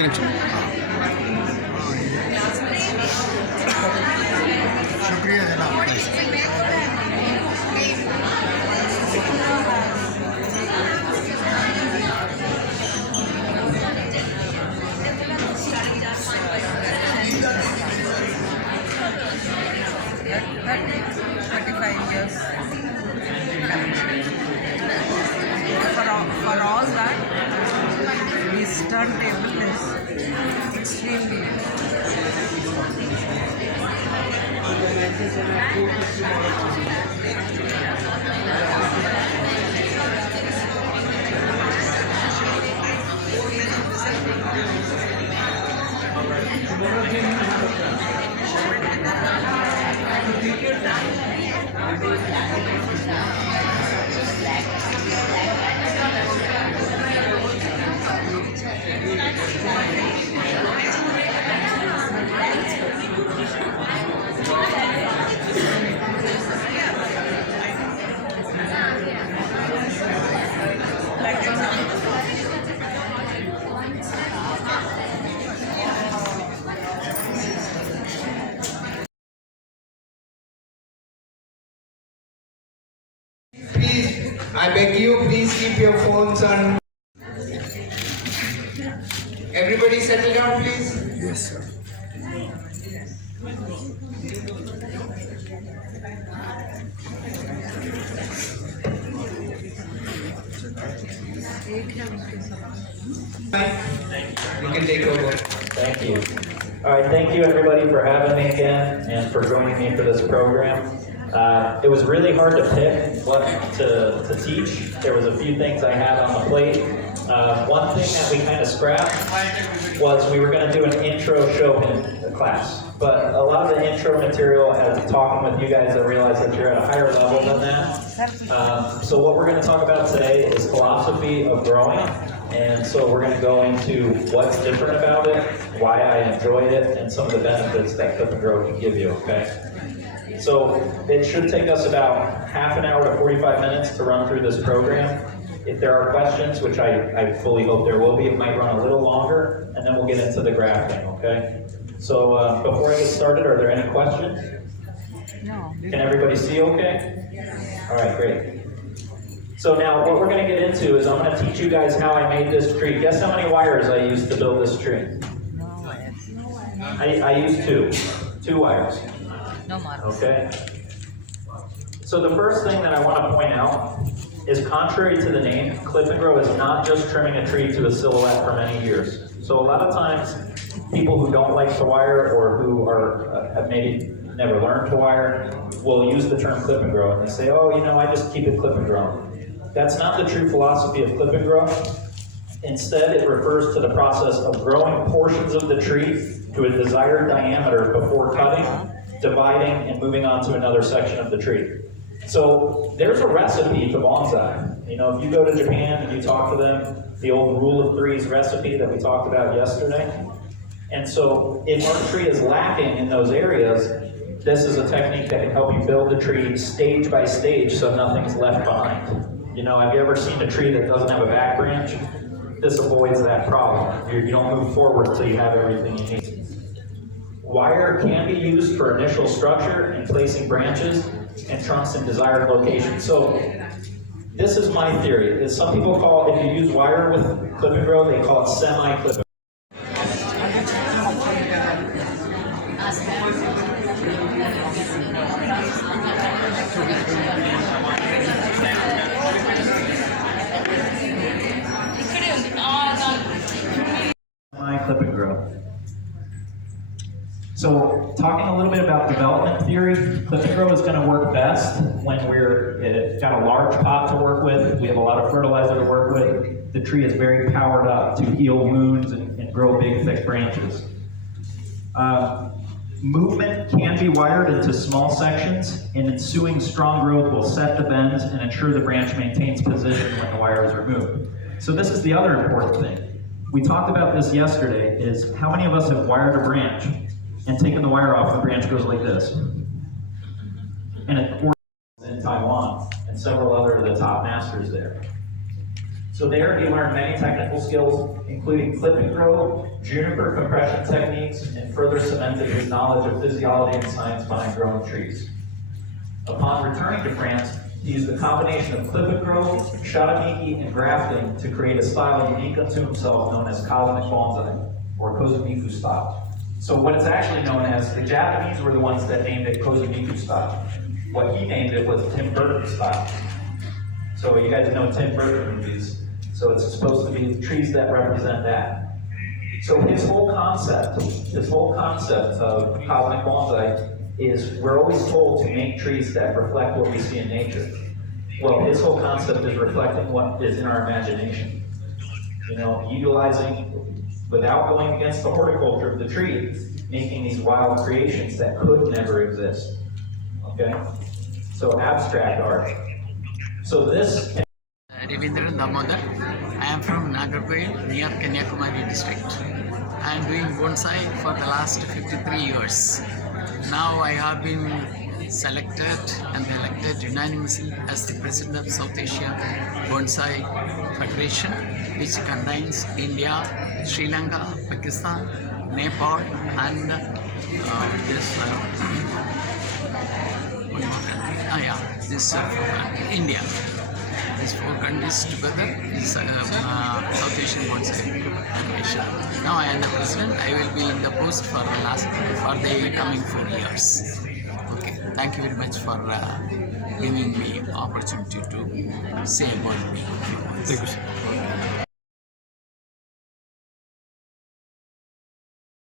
నిమిషం शुक्रिया जनाब For all that, this turntable is extremely Please, I beg you, please keep your phones on. Everybody settle down, please. yes sir You can take over. Thank you. All right, thank you everybody for having me again and for joining me for this program. It was really hard to pick what to teach. There was a few things I had on the plate. One thing that we kind of scrapped was we were going to do an intro show in the class. But a lot of the intro material, as talking with you guys, I realized that you're at a higher level than that. So what we're going to talk about today is philosophy of growing. And so we're going to go into what's different about it, why I enjoyed it, and some of the benefits that Clip and Grow can give you, okay? So it should take us about half an hour to 45 minutes to run through this program. If there are questions, which I fully hope there will be, it might run a little longer, and then we'll get into the grafting, okay? So before I get started, are there any questions? no. Can everybody see okay? All right, great. So now what we're going to get into is I'm going to teach you guys how I made this tree. Guess how many wires I used to build this tree? I used two wires. No more. Okay. So the first thing that I want to point out is, contrary to the name, Clip and Grow is not just trimming a tree to a silhouette for many years. So a lot of times, people who don't like to wire or who have maybe never learned to wire will use the term Clip and Grow and they say, oh, you know, I just keep it Clip and Grow. That's not the true philosophy of Clip and Grow. Instead, it refers to the process of growing portions of the tree to a desired diameter before cutting, dividing, and moving on to another section of the tree. So there's a recipe to bonsai. You know, if you go to Japan and you talk to them, the old rule of threes recipe that we talked about yesterday. And so if our tree is lacking in those areas, this is a technique that can help you build the tree stage by stage so nothing's left behind. You know, have you ever seen a tree that doesn't have a back branch? This avoids that problem. You don't move forward until you have everything you need. Wire can be used for initial structure and placing branches and trunks in desired locations. So this is my theory. Is some people call, if you use wire with Clip and Grow, they call it semi-clip. Clip and Grow. So talking a little bit about development theory, Clip and Grow is going to work best when we've got a large pot to work with, we have a lot of fertilizer to work with, the tree is very powered up to heal wounds and grow big, thick branches. Movement can be wired into small sections, and ensuing strong growth will set the bends and ensure the branch maintains position when the wires are moved. So this is the other important thing. We talked about this yesterday, is how many of us have wired a branch and taken the wire off, the branch goes like this. And it in Taiwan, and several other of the top masters there. So there he learned many technical skills, including clip and grow, juniper compression techniques, and further cemented his knowledge of physiology and science behind growing trees. Upon returning to France, he used a combination of clip and grow, shatamiki, and grafting to create a style unique unto himself known as cosmic bonsai, or Kozumiku style. So what it's actually known as, the Japanese were the ones that named it Kozumiku style. What he named it was Tim Burton style. So you guys know Tim Burton movies. So it's supposed to be trees that represent that. So his whole concept of cosmic bonsai is we're always told to make trees that reflect what we see in nature. Well, his whole concept is reflecting what is in our imagination. You know, utilizing, without going against the horticulture of the tree, making these wild creations that could never exist. Okay? So abstract art. So this can Ravindran Damodar. I am from Nagarkoil, near Kanyakumari district. I am doing bonsai for the last 53 years. Now I have been selected and elected unanimously as the President of South Asia Bonsai Federation, which contains India, Sri Lanka, Pakistan, Nepal, and India. These four countries together is South Asian Bonsai Federation. Now I am the president. I will be in the post for the coming 4 years. Okay. Thank you very much for giving me opportunity to say about me. Thank you, sir.